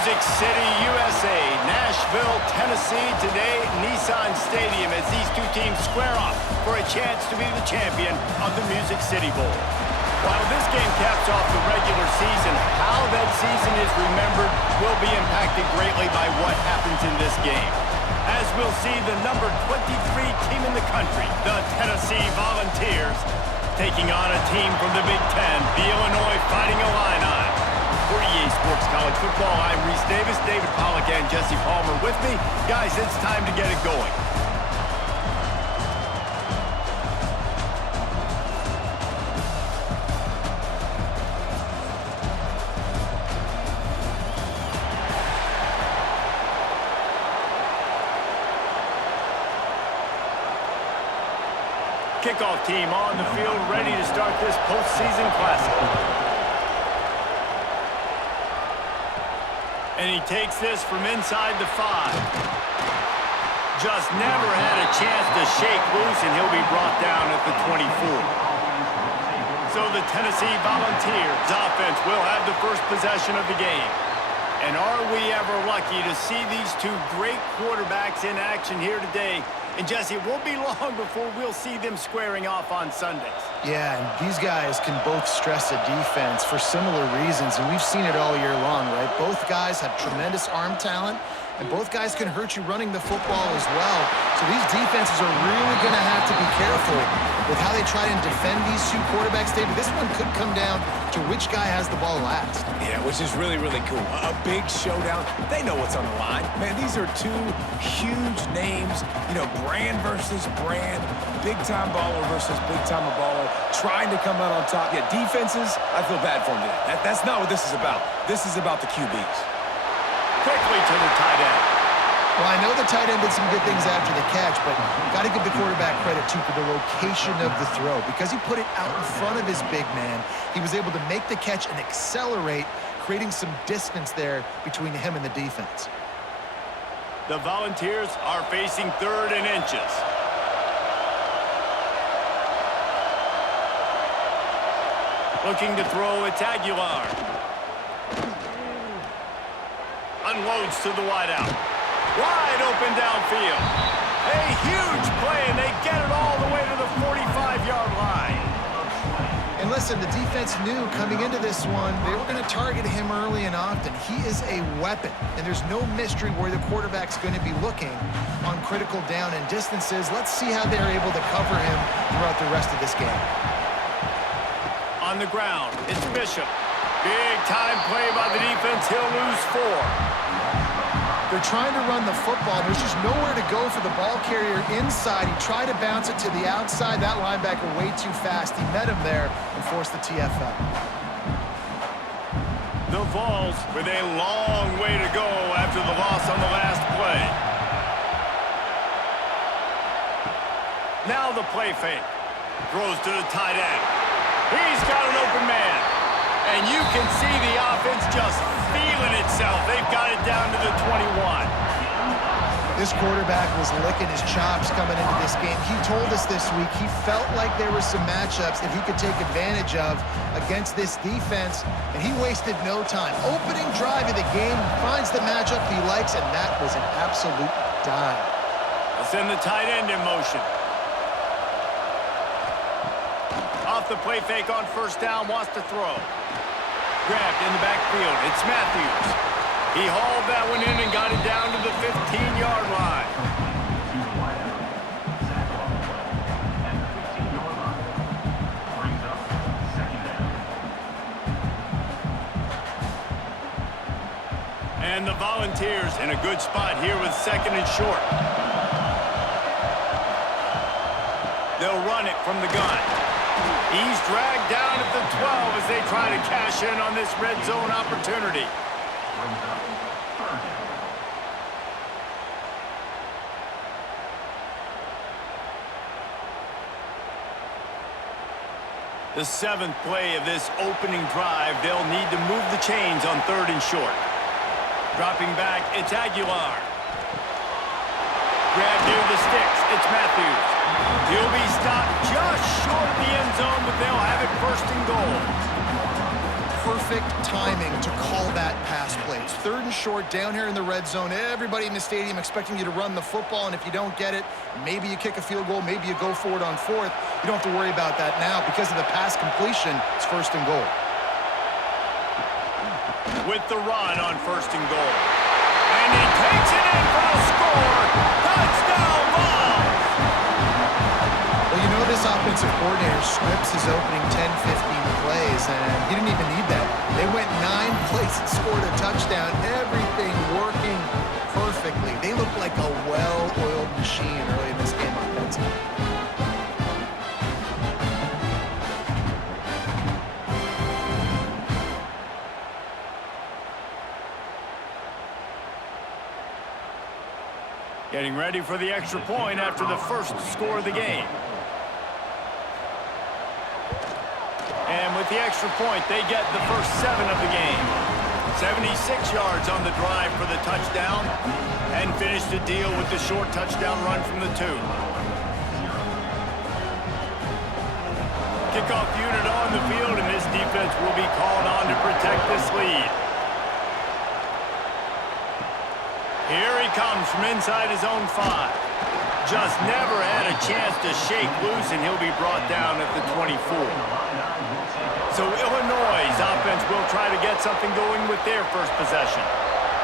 Music City, USA, Nashville, Tennessee, today Nissan Stadium as these two teams square off for a chance to be the champion of the Music City Bowl. While this game caps off the regular season, how that season is remembered will be impacted greatly by what happens in this game. As we'll see the number 23 team in the country, the Tennessee Volunteers, taking on a team from the Big Ten, the Illinois Fighting Illini. For EA Sports College Football, I'm Reese Davis, David Pollack, and Jesse Palmer with me. Guys, it's time to get it going. Kickoff team on the field, ready to start this postseason classic. And he takes this from inside the 5. Just never had a chance to shake loose, and he'll be brought down at the 24. So the Tennessee Volunteers offense will have the first possession of the game. And are we ever lucky to see these two great quarterbacks in action here today? And Jesse, it won't be long before we'll see them squaring off on Sundays. Yeah, and these guys can both stress a defense for similar reasons, and we've seen it all year long, right? Both guys have tremendous arm talent, and both guys can hurt you running the football as well. So these defenses are really going to have to be careful with how they try and defend these two quarterbacks. David, this one could come down to which guy has the ball last. Yeah, which is really, really cool. A big showdown. They know what's on the line. Man, these are two huge names, you know, brand versus brand, big-time baller versus big-time baller, trying to come out on top. Yeah, defenses, I feel bad for them today. That's not what this is about. This is about the QBs. Quickly to the tight end. Well, I know the tight end did some good things after the catch, but got to give the quarterback credit, too, for the location of the throw. Because he put it out in front of his big man, he was able to make the catch and accelerate, creating some distance there between him and the defense. The Volunteers are facing 3rd and inches. Looking to throw, it's Aguilar. Unloads to the wideout. Wide open downfield. A huge play, and they get it all the way to the 45-yard line. And listen, the defense knew coming into this one, they were going to target him early and often. He is a weapon, and there's no mystery where the quarterback's going to be looking on critical down and distances. Let's see how they're able to cover him throughout the rest of this game. On the ground, it's Bishop. Big-time play by the defense. He'll lose 4. They're trying to run the football. There's just nowhere to go for the ball carrier inside. He tried to bounce it to the outside. That linebacker way too fast. He met him there and forced the TFL. The Vols with a long way to go after the loss on the last play. Now the play fake. Throws to the tight end. He's got an open man. And you can see the offense just feeling itself. They've got it down to the 21. This quarterback was licking his chops coming into this game. He told us this week he felt like there were some matchups that he could take advantage of against this defense, and he wasted no time. Opening drive of the game, finds the matchup he likes, and that was an absolute dime. They'll send the tight end in motion. Off the play fake on 1st down, wants to throw. Grabbed in the backfield. It's Matthews. He hauled that one in and got it down to the 15-yard line. And the Volunteers in a good spot here with 2nd and short. They'll run it from the gun. He's dragged down at the 12 as they try to cash in on this red zone opportunity. The 7th play of this opening drive, they'll need to move the chains on 3rd and short. Dropping back, it's Aguilar. Grab near the Stix, it's Matthews. He'll be stopped just short of the end zone, but they'll have it 1st and goal. Perfect timing to call that pass play. It's third and short down here in the red zone. Everybody in the stadium expecting you to run the football, and if you don't get it, maybe you kick a field goal, maybe you go for it on fourth. You don't have to worry about that now. Because of the pass completion, it's first and goal. With the run on first and goal. And he takes it in for the score. Touchdown ball! Well, you know this offensive coordinator scripts his opening 10, 15 plays, and he didn't even need that. They went 9 plays and scored a touchdown. Everything working perfectly. They look like a well-oiled machine early in this game offensively. Getting ready for the extra point after the first score of the game. And with the extra point, they get the first 7 of the game. 76 yards on the drive for the touchdown, and finish the deal with the short touchdown run from the 2. Kickoff unit on the field, and this defense will be called on to protect this lead. Here he comes from inside his own 5. Just never had a chance to shake loose, and he'll be brought down at the 24. So Illinois' offense will try to get something going with their first possession.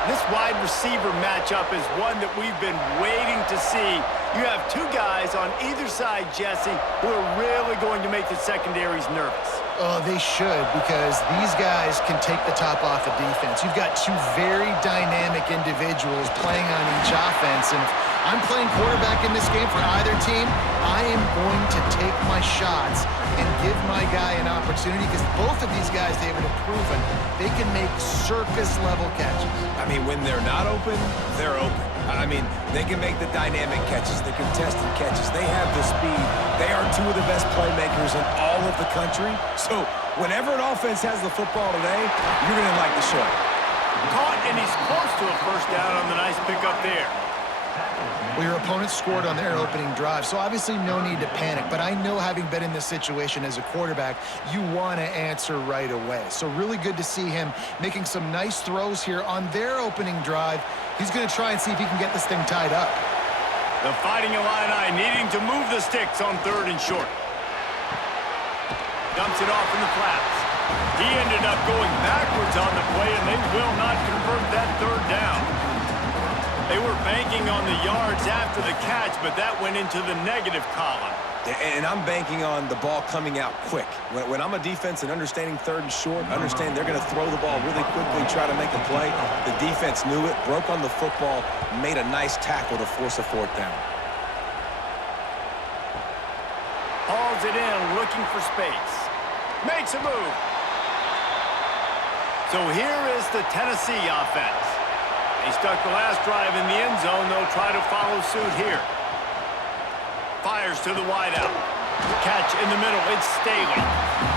This wide receiver matchup is one that we've been waiting to see. You have 2 guys on either side, Jesse, who are really going to make the secondaries nervous. Oh, they should, because these guys can take the top off of defense. You've got 2 very dynamic individuals playing on each offense, and if I'm playing quarterback in this game for either team, I am going to take my shots and give my guy an opportunity, because both of these guys, David, have proven they can make circus-level catches. I mean, when they're not open, they're open. I mean, they can make the dynamic catches, the contested catches. They have the speed. They are 2 of the best playmakers in all of the country. So whenever an offense has the football today, you're going to like the show. Caught, and he's close to a first down on the nice pickup there. Well, your opponent scored on their opening drive, so obviously no need to panic. But I know, having been in this situation as a quarterback, you want to answer right away. So really good to see him making some nice throws here on their opening drive. He's going to try and see if he can get this thing tied up. The Fighting Illini needing to move the sticks on third and short. Dumps it off in the flats. He ended up going backwards on the play, and they will not convert that third down. They were banking on the yards after the catch, but that went into the negative column. And I'm banking on the ball coming out quick. When I'm a defense and understanding third and short, understand they're going to throw the ball really quickly, try to make a play. The defense knew it, broke on the football, made a nice tackle to force a 4th down. Hauls it in, looking for space. Makes a move. So here is the Tennessee offense. They stuck the last drive in the end zone. They'll try to follow suit here. Fires to the wideout. Catch in the middle. It's Staley.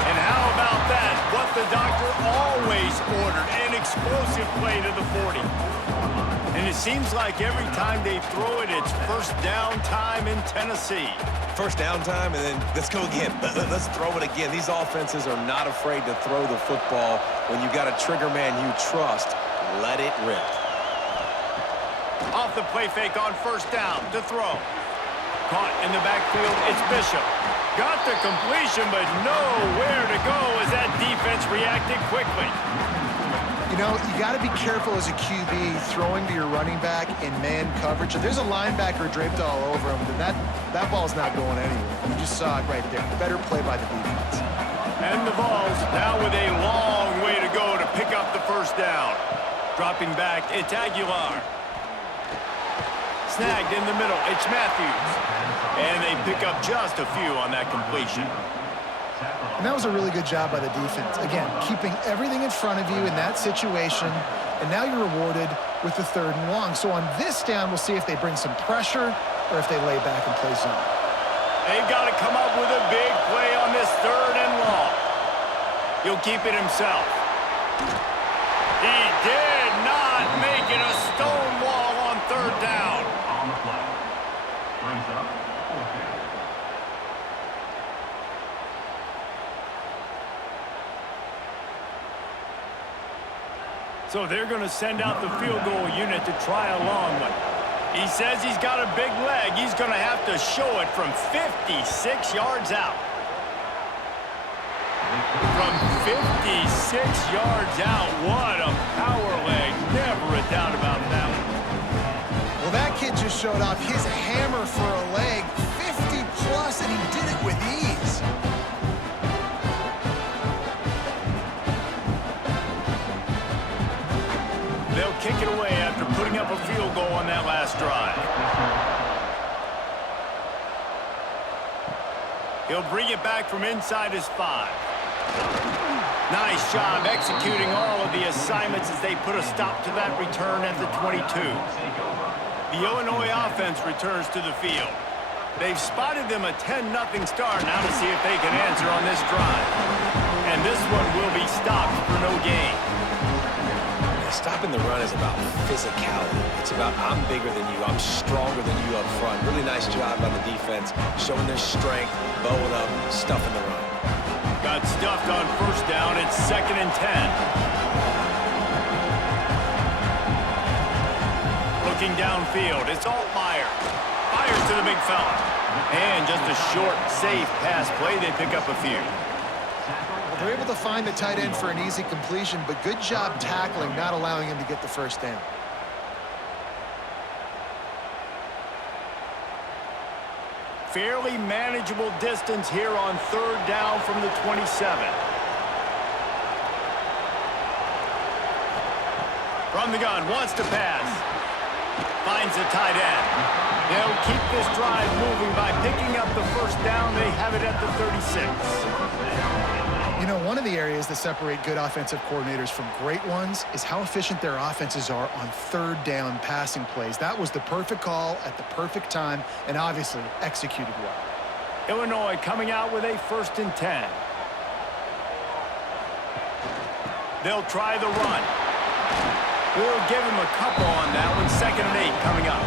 And how about that? What the doctor always ordered. An explosive play to the 40. And it seems like every time they throw it, it's first down time in Tennessee. First down time, and then let's go again. Let's throw it again. These offenses are not afraid to throw the football. When you got a trigger man you trust, let it rip. Off the play fake on first down to throw. Caught in the backfield, it's Bishop. Got the completion, but nowhere to go as that defense reacted quickly. You know, you got to be careful as a QB throwing to your running back in man coverage. If there's a linebacker draped all over him, then that ball's not going anywhere. You just saw it right there. Better play by the defense. And the Vols now with a long way to go to pick up the first down. Dropping back, it's Aguilar. Snagged in the middle, it's Matthews. And they pick up just a few on that completion. And that was a really good job by the defense. Again, keeping everything in front of you in that situation, and now you're rewarded with the 3rd and long. So on this down, we'll see if they bring some pressure or if they lay back and play zone. They've got to come up with a big play on this 3rd and long. He'll keep it himself. He did not make it a stone wall on 3rd down. On the play. Brings up 4th. So they're going to send out the field goal unit to try a long one. He says he's got a big leg. He's going to have to show it from 56 yards out. From 56 yards out, what a power leg. Never a doubt about that one. Well, that kid just showed off his hammer for a leg, 50 plus, and he did it with ease. They'll kick it away after putting up a field goal on that last drive. He'll bring it back from inside his 5. Nice job executing all of the assignments as they put a stop to that return at the 22. The Illinois offense returns to the field. They've spotted them a 10-0 start now to see if they can answer on this drive. And this one will be stopped for no gain. Stopping the run is about physicality. It's about I'm bigger than you, I'm stronger than you up front. Really nice job by the defense, showing their strength, bowing up, stuffing the run. Got stuffed on first down. It's 2nd and 10. Looking downfield, it's Altmaier. Fires to the big fella. And just a short, safe pass play. They pick up a few. They're able to find the tight end for an easy completion, but good job tackling, not allowing him to get the first down. Fairly manageable distance here on 3rd down from the 27. From the gun, wants to pass. Finds the tight end. They'll keep this drive moving by picking up the first down. They have it at the 36. You know, one of the areas that separate good offensive coordinators from great ones is how efficient their offenses are on 3rd down passing plays. That was the perfect call at the perfect time and obviously executed well. Illinois coming out with a 1st and 10. They'll try the run. We'll give him a couple on that one. 2nd and 8 coming up.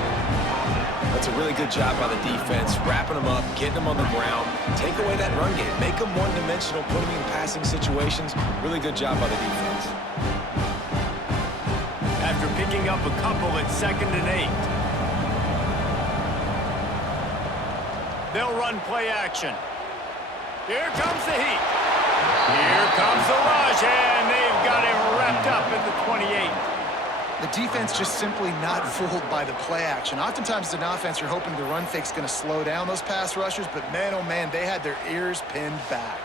That's a really good job by the defense, wrapping them up, getting them on the ground, take away that run game, make them one-dimensional, put them in passing situations. Really good job by the defense. After picking up a couple, it's 2nd and 8. They'll run play action. Here comes the heat. Here comes the rush, and they've got him wrapped up at the 28. The defense just simply not fooled by the play action. Oftentimes as an offense, you're hoping the run fake's going to slow down those pass rushers, but man, oh man, they had their ears pinned back.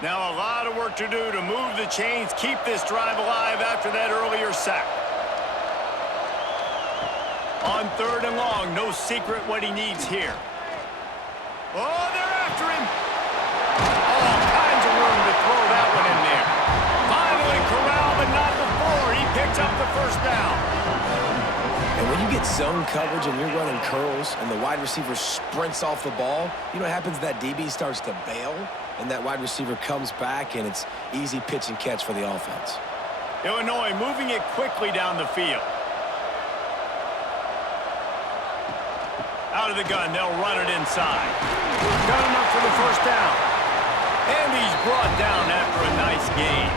Now a lot of work to do to move the chains, keep this drive alive after that earlier sack. On 3rd and long, no secret what he needs here. Oh, they're after him. All kinds of room to throw that one in there. Finally corralled, but not before. He picks up the first down. And when you get zone coverage and you're running curls and the wide receiver sprints off the ball, you know what happens? That DB starts to bail, and that wide receiver comes back, and it's easy pitch and catch for the offense. Illinois moving it quickly down the field. Out of the gun, they'll run it inside. Got enough for the first down. And he's brought down after a nice gain.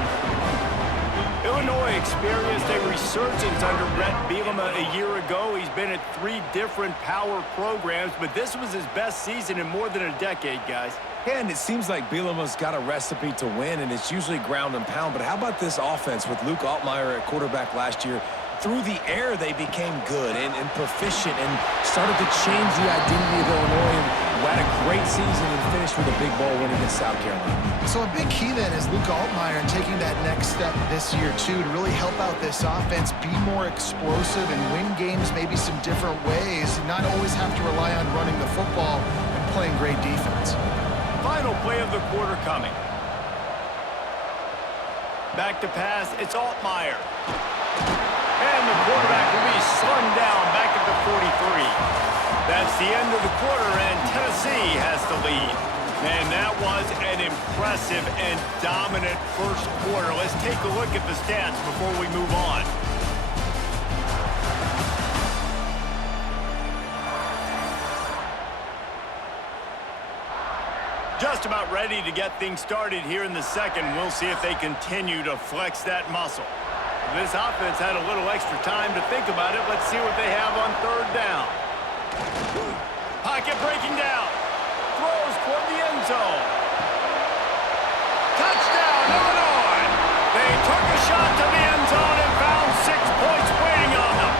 Illinois experienced a resurgence under Brett Bielema a year ago. He's been at 3 different power programs, but this was his best season in more than a decade, guys. And it seems like Bielema's got a recipe to win, and it's usually ground and pound. But how about this offense with Luke Altmaier at quarterback last year? Through the air, they became good and proficient and started to change the identity of Illinois and had a great season and finished with a big bowl win against South Carolina. So a big key then is Luke Altmaier and taking that next step this year, too, to really help out this offense, be more explosive and win games maybe some different ways, not always have to rely on running the football and playing great defense. Final play of the quarter coming. Back to pass, it's Altmaier. And the quarterback will be slung down back at the 43. That's the end of the quarter, and Tennessee has the lead. Man, that was an impressive and dominant first quarter. Let's take a look at the stats before we move on. Just about ready to get things started here in the second. We'll see if they continue to flex that muscle. This offense had a little extra time to think about it. Let's see what they have on third down. Pocket breaking down. Throws toward the end zone. Touchdown, Illinois! They took a shot to the end zone and found 6 points waiting on them.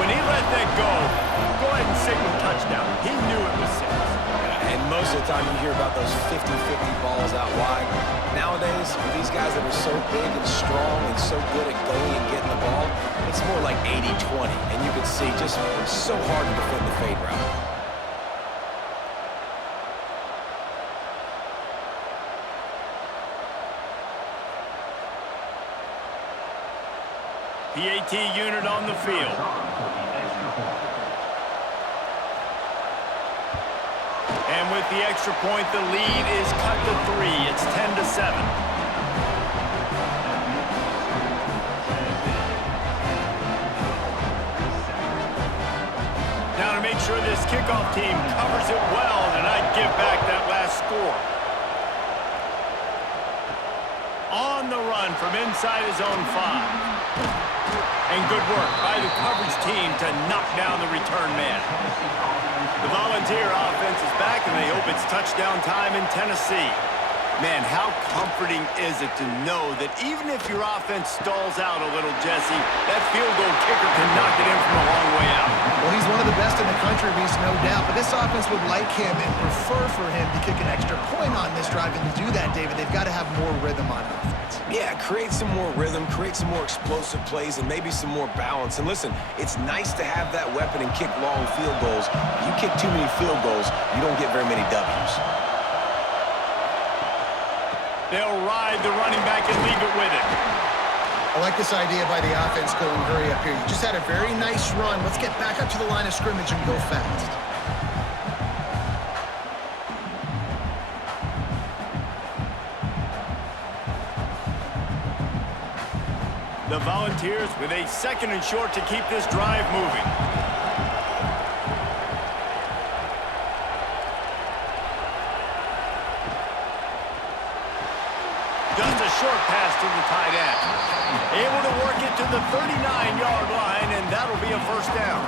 When he let that go ahead and signal touchdown. He knew it was 6. And most of the time you hear about those 50-50 balls out wide. Nowadays, with these guys that are so big and strong and so good at going and getting the ball, it's more like 80-20. And you can see just so hard to defend the fade route. PAT unit on the field. And with the extra point, the lead is cut to 3. It's 10-7. Now to make sure this kickoff team covers it well, and I'd give back that last score. On the run from inside his own 5. And good work by the coverage team to knock down the return man. The Volunteer offense is back, and they hope it's touchdown time in Tennessee. Man, how comforting is it to know that even if your offense stalls out a little, Jesse, that field goal kicker can knock it in from a long way out. Well, he's one of the best in the country, Reese, no doubt. But this offense would like him and prefer for him to kick an extra point on this drive. And to do that, David, they've got to have more rhythm on offense. Yeah, create some more rhythm, create some more explosive plays, and maybe some more balance. And listen, it's nice to have that weapon and kick long field goals. If you kick too many field goals, you don't get very many W's. They'll ride the running back and leave it with it. I like this idea by the offense going hurry up here. You just had a very nice run. Let's get back up to the line of scrimmage and go fast. The Volunteers with a 2nd and short to keep this drive moving. Just a short pass to the tight end. Able to work it to the 39-yard line, and that'll be a first down.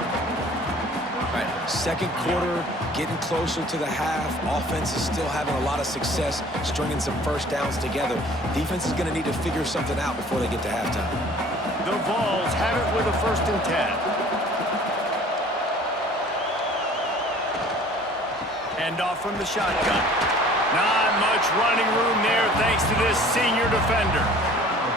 Right. Second quarter, getting closer to the half. Offense is still having a lot of success stringing some first downs together. Defense is going to need to figure something out before they get to halftime. The Vols have it with a 1st and 10. Hand off from the shotgun. Not much running room there thanks to this senior defender.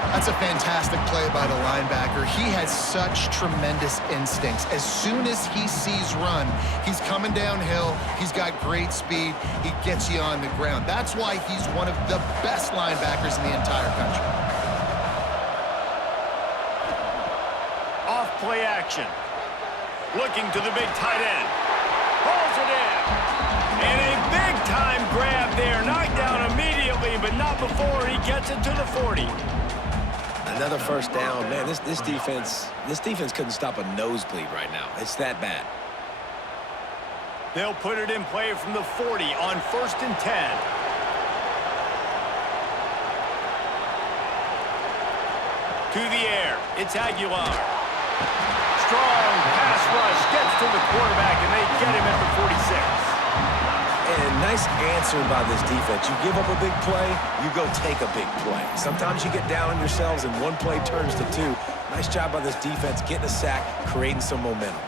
That's a fantastic play by the linebacker. He has such tremendous instincts. As soon as he sees run, he's coming downhill. He's got great speed. He gets you on the ground. That's why he's one of the best linebackers in the entire country. Off play action. Looking to the big tight end. Pulls it in. And a big-time grab there. Knocked down immediately, but not before he gets it to the 40. Another first down. Man, this defense couldn't stop a nosebleed right now. It's that bad. They'll put it in play from the 40 on 1st and 10. To the air. It's Aguilar. Strong pass rush. Gets to the quarterback, and they get him at the 46. And nice answer by this defense. You give up a big play, you go take a big play. Sometimes you get down on yourselves and one play turns to 2. Nice job by this defense getting a sack, creating some momentum.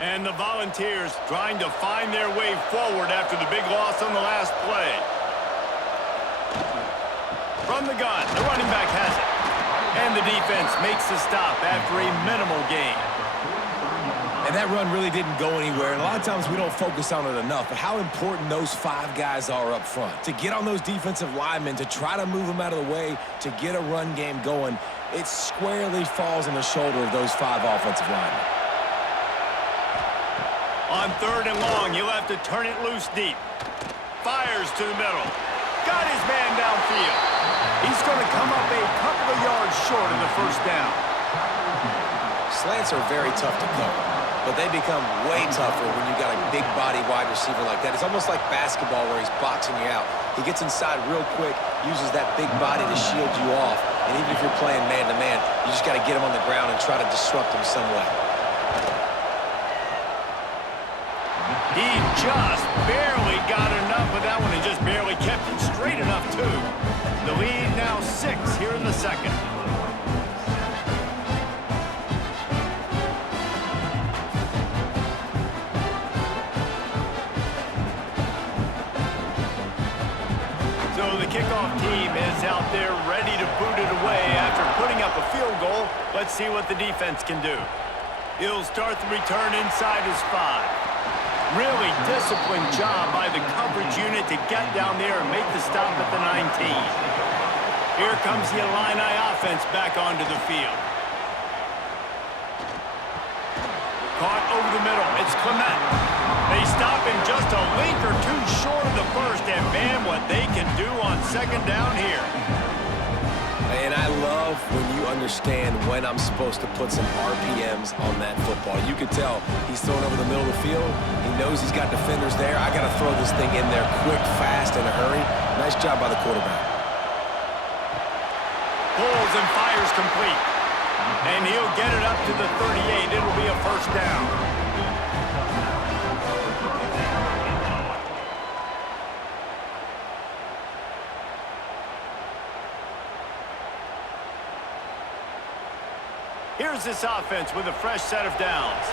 And the Volunteers trying to find their way forward after the big loss on the last play. From the gun, the running back has it. And the defense makes the stop after a minimal gain. And that run really didn't go anywhere. And a lot of times we don't focus on it enough, but how important those 5 guys are up front. To get on those defensive linemen, to try to move them out of the way, to get a run game going, it squarely falls on the shoulder of those 5 offensive linemen. On 3rd and long, you'll have to turn it loose deep. Fires to the middle. Got his man downfield. He's going to come up a couple of yards short of the first down. slants are very tough to cover, but they become way tougher when you got a big body wide receiver like that. It's almost like basketball where he's boxing you out. He gets inside real quick, uses that big body to shield you off, and even if you're playing man-to-man, you just got to get him on the ground and try to disrupt him some way. He just barely got enough with that one and just barely kept it straight enough, too. The lead now 6 here in the second. So the kickoff team is out there ready to boot it away after putting up a field goal. Let's see what the defense can do. He'll start the return inside his 5. Really disciplined job by the coverage unit to get down there and make the stop at the 19. Here comes the Illini offense back onto the field. Caught over the middle. It's Clement. They stop him just a link or two short of the first, and man, what they can do on second down here. And I love when you understand when I'm supposed to put some RPMs on that football. You could tell he's throwing over the middle of the field. He knows he's got defenders there. I got to throw this thing in there quick, fast, in a hurry. Nice job by the quarterback. Pulls and fires complete. And he'll get it up to the 38. It'll be a first down. Here's this offense with a fresh set of downs.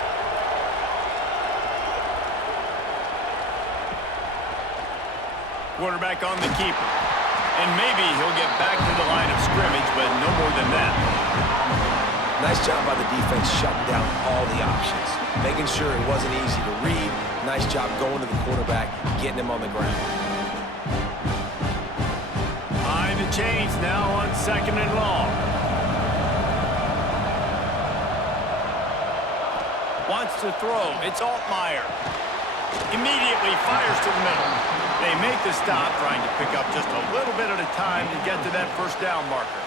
Quarterback on the keeper. And maybe he'll get back to the line of scrimmage, but no more than that. Nice job by the defense shutting down all the options, making sure it wasn't easy to read. Nice job going to the quarterback, getting him on the ground. Behind the chains now on second and long. Wants to throw. It's Altmaier. Immediately fires to the middle. They make the stop, trying to pick up just a little bit at a time to get to that first down marker.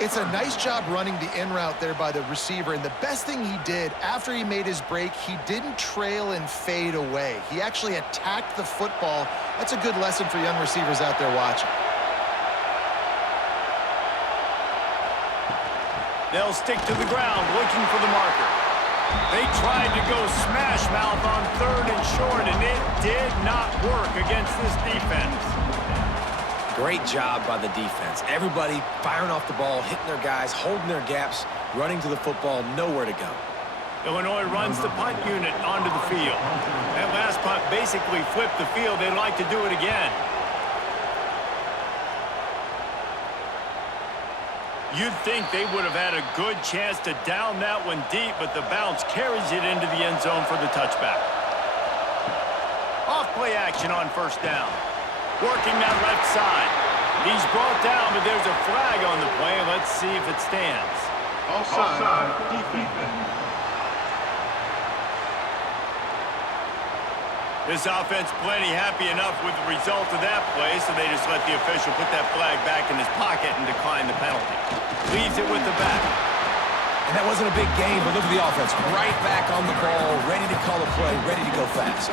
It's a nice job running the in route there by the receiver, and the best thing he did after he made his break, he didn't trail and fade away. He actually attacked the football. That's a good lesson for young receivers out there watching. They'll stick to the ground, looking for the marker. They tried to go smash mouth on third and short, and it did not work against this defense. Great job by the defense. Everybody firing off the ball, hitting their guys, holding their gaps, running to the football, nowhere to go. Illinois runs the punt unit onto the field. That last punt basically flipped the field. They'd like to do it again. You'd think they would have had a good chance to down that one deep, but the bounce carries it into the end zone for the touchback. Off play action on first down. Working that left side. He's brought down, but there's a flag on the play. Let's see if it stands. Offside. Defense. This offense plenty happy enough with the result of that play, so they just let the official put that flag back in his pocket and decline the penalty. Leaves it with the back. And that wasn't a big game, but look at the offense. Right back on the ball, ready to call a play, ready to go fast.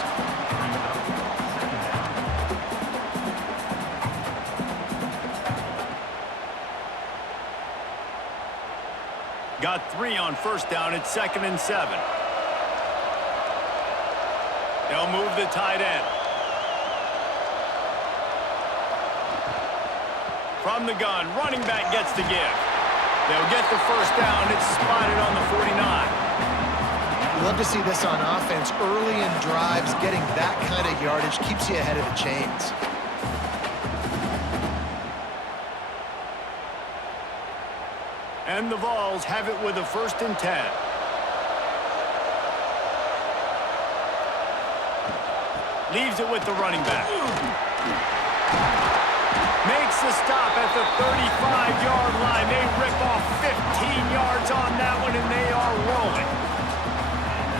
Got 3 on first down. It's 2nd and 7. They'll move the tight end. From the gun, running back gets the give. They'll get the first down. It's spotted on the 49. You love to see this on offense. Early in drives, getting that kind of yardage keeps you ahead of the chains. And the Vols have it with a 1st and 10. Leaves it with the running back. Makes the stop at the 35-yard line. They rip off 15 yards on that one, and they are rolling.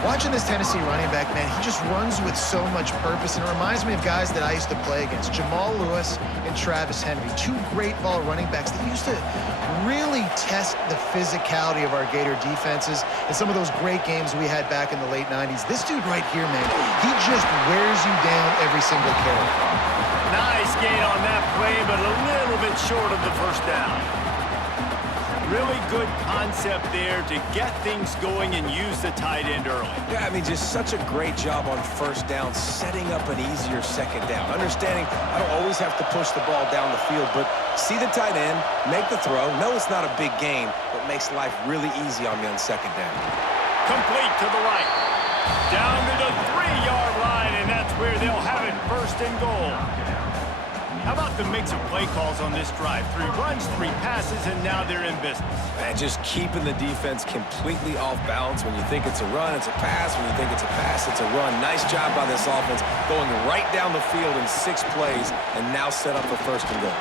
Watching this Tennessee running back, man, he just runs with so much purpose, and it reminds me of guys that I used to play against, Jamal Lewis and Travis Henry, two great ball running backs that used to really test the physicality of our Gator defenses in some of those great games we had back in the late 90s. This dude right here, man, he just wears you down every single carry. Nice gain on that play, but a little bit short of the first down. Really good concept there to get things going and use the tight end early. Yeah, I mean, just such a great job on first down, setting up an easier second down. Understanding I don't always have to push the ball down the field, but see the tight end, make the throw. No, it's not a big gain, but makes life really easy on me on second down. Complete to the right. Down to the 3-yard line, and that's where they'll have it, first and goal. How about the mix of play calls on this drive? 3 runs, 3 passes, and now they're in business. And just keeping the defense completely off balance. When you think it's a run, it's a pass. When you think it's a pass, it's a run. Nice job by this offense, going right down the field in 6 plays, and now set up for first and goal.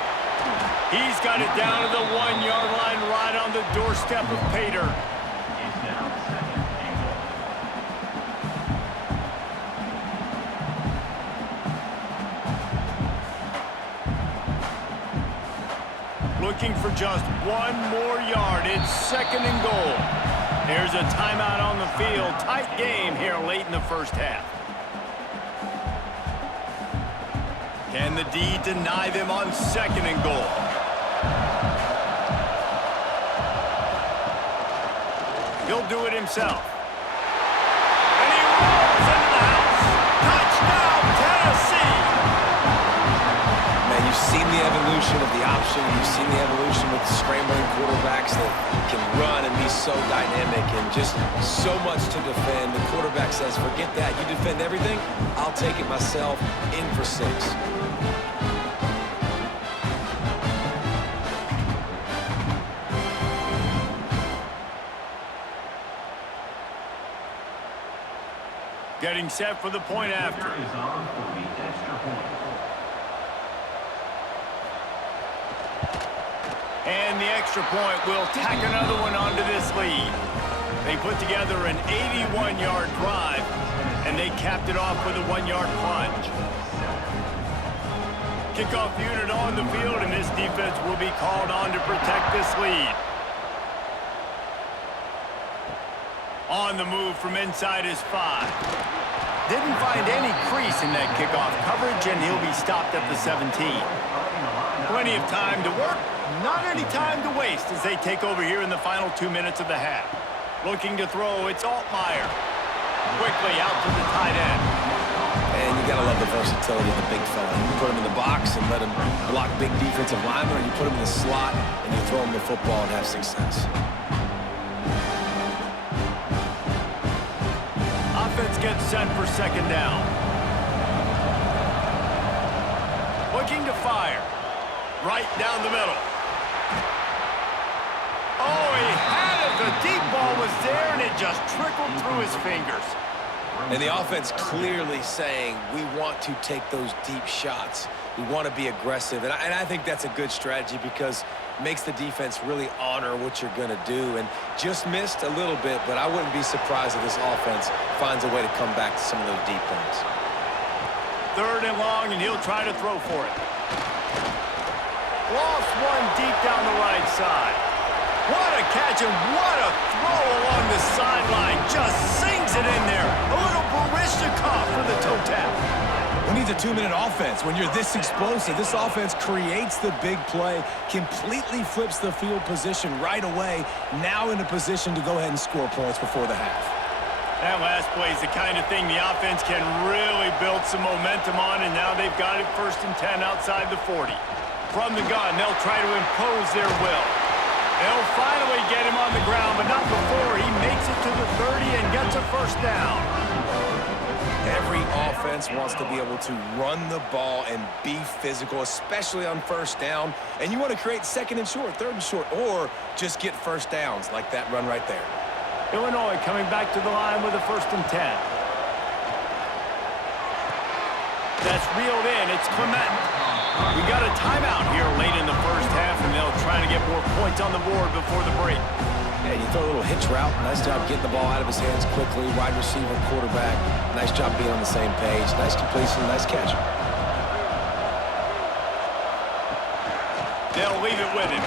He's got it down to the 1-yard line, right on the doorstep of pay dirt. Looking for just 1 more yard. It's second and goal. There's a timeout on the field. Tight game here late in the first half. Can the D deny them on second and goal? He'll do it himself. And he rolls into the house. Touchdown, Tennessee! Man, you've seen the evolution of the option. You've seen the evolution with scrambling quarterbacks that can run and be so dynamic and just so much to defend. The quarterback says, forget that. You defend everything, I'll take it myself. In for 6. Getting set for the point after. Is on for the extra point. And the extra point will tack another one onto this lead. They put together an 81-yard drive, and they capped it off with a 1-yard plunge. Kickoff unit on the field, and this defense will be called on to protect this lead. On the move from inside his 5. Didn't find any crease in that kickoff coverage, and he'll be stopped at the 17. Plenty of time to work, not any time to waste as they take over here in the final 2 minutes of the half. Looking to throw, it's Altmaier. Quickly out to the tight end. And you gotta love the versatility of the big fella. You put him in the box and let him block big defensive linemen, or you put him in the slot and you throw him the football and have success. Offense gets set for second down. Looking to fire. Right down the middle. Oh, he had it. The deep ball was there, and it just trickled through his fingers. And the offense clearly saying, we want to take those deep shots. We want to be aggressive. And I think that's a good strategy because it makes the defense really honor what you're going to do. And just missed a little bit, but I wouldn't be surprised if this offense finds a way to come back to some of those deep ones. Third and long, and he'll try to throw for it. Lost one deep down the right side. What a catch and what a throw along the sideline. Just sings it in there. A little Barishnikov for the toe tap. Who needs a 2-minute offense? When you're this explosive, this offense creates the big play, completely flips the field position right away, now in a position to go ahead and score points before the half. That last play is the kind of thing the offense can really build some momentum on, and now they've got it first and 10 outside the 40. From the gun, they'll try to impose their will. They'll finally get him on the ground, but not before he makes it to the 30 and gets a first down. Every offense wants to be able to run the ball and be physical, especially on first down. And you want to create second and short, third and short, or just get first downs like that run right there. Illinois coming back to the line with a first and 10. That's reeled in. It's Clement. We got a timeout here late in the first half, and they'll try to get more points on the board before the break. And you throw a little hitch route. Nice job getting the ball out of his hands quickly. Wide receiver, quarterback. Nice job being on the same page. Nice completion, nice catch. They'll leave it with him.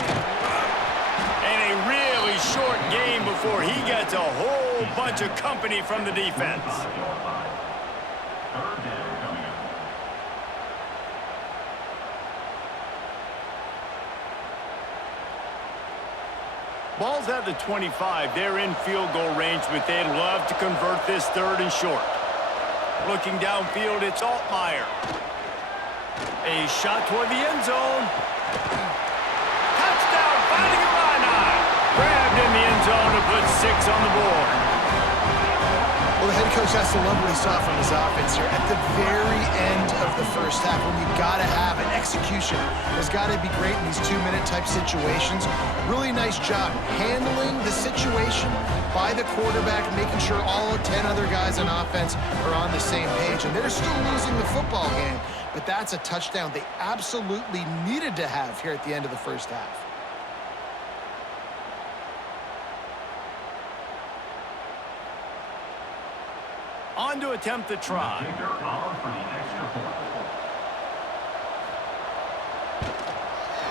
And a really short game before he gets a whole bunch of company from the defense. Ball's at the 25. They're in field goal range, but they'd love to convert this 3rd and short. Looking downfield, it's Altmaier. A shot toward the end zone. Touchdown, finding a line. Grabbed in the end zone to put 6 on the board. Well, the head coach has to love what he saw from his offense here. At the very end of the first half, when you got to have an execution, has got to be great in these 2-minute type situations. Really nice job handling the situation by the quarterback, making sure all 10 other guys on offense are on the same page. And they're still losing the football game, but that's a touchdown they absolutely needed to have here at the end of the first half. On to attempt the try.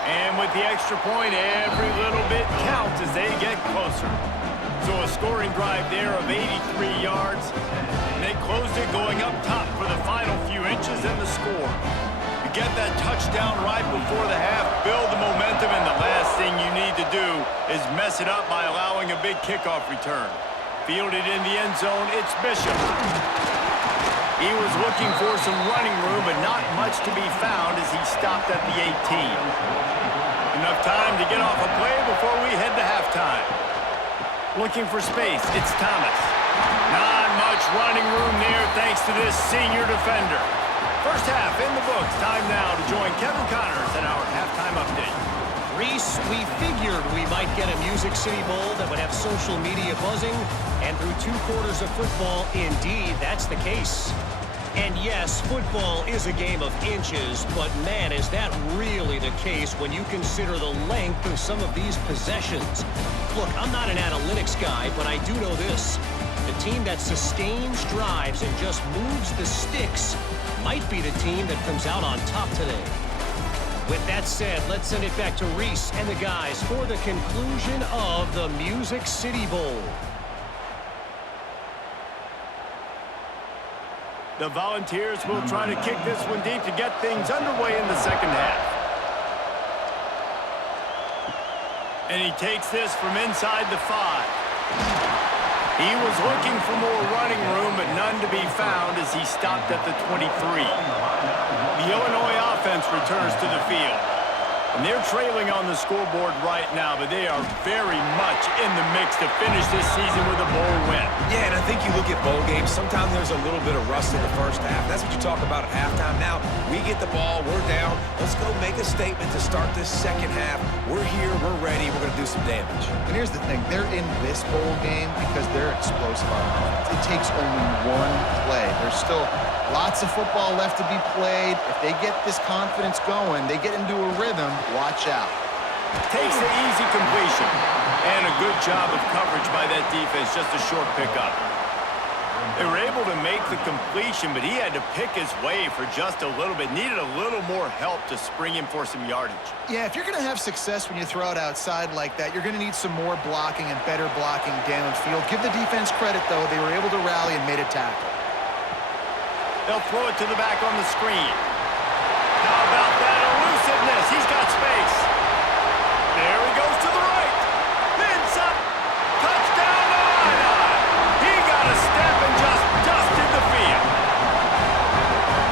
And with the extra point, every little bit counts as they get closer. So a scoring drive there of 83 yards. And they closed it going up top for the final few inches and the score. You get that touchdown right before the half, build the momentum, and the last thing you need to do is mess it up by allowing a big kickoff return. Fielded in the end zone, it's Bishop. He was looking for some running room, but not much to be found as he stopped at the 18. Enough time to get off a play before we head to halftime. Looking for space, it's Thomas. Not much running room there thanks to this senior defender. First half in the books. Time now to join Kevin Connors in our halftime update. Reese, we figured we might get a Music City Bowl that would have social media buzzing, and through 2 quarters of football, indeed, that's the case. And yes, football is a game of inches, but man, is that really the case when you consider the length of some of these possessions. Look, I'm not an analytics guy, but I do know this. The team that sustains drives and just moves the sticks might be the team that comes out on top today. With that said, let's send it back to Reese and the guys for the conclusion of the Music City Bowl. The Volunteers will try to kick this one deep to get things underway in the second half. And he takes this from inside the 5. He was looking for more running room, but none to be found as he stopped at the 23. The Illinois offense returns to the field. And they're trailing on the scoreboard right now, but they are very much in the mix to finish this season with a bowl win. Yeah, and I think you look at bowl games, sometimes there's a little bit of rust in the first half. That's what you talk about at halftime. Now, we get the ball, we're down. Let's go make a statement to start this second half. We're here, we're ready, we're going to do some damage. And here's the thing, they're in this bowl game because they're explosive on offense. It takes only one play. There's still lots of football left to be played. If they get this confidence going, they get into a rhythm, watch out. Takes the easy completion. And a good job of coverage by that defense, just a short pickup. They were able to make the completion, but he had to pick his way for just a little bit. Needed a little more help to spring him for some yardage. Yeah, if you're going to have success when you throw it outside like that, you're going to need some more blocking and better blocking downfield. Give the defense credit, though. They were able to rally and made a tackle. They'll throw it to the back on the screen. How about that elusiveness? He's got space. There he goes to the right. Pins up. Touchdown line. He got a step and just dusted the field.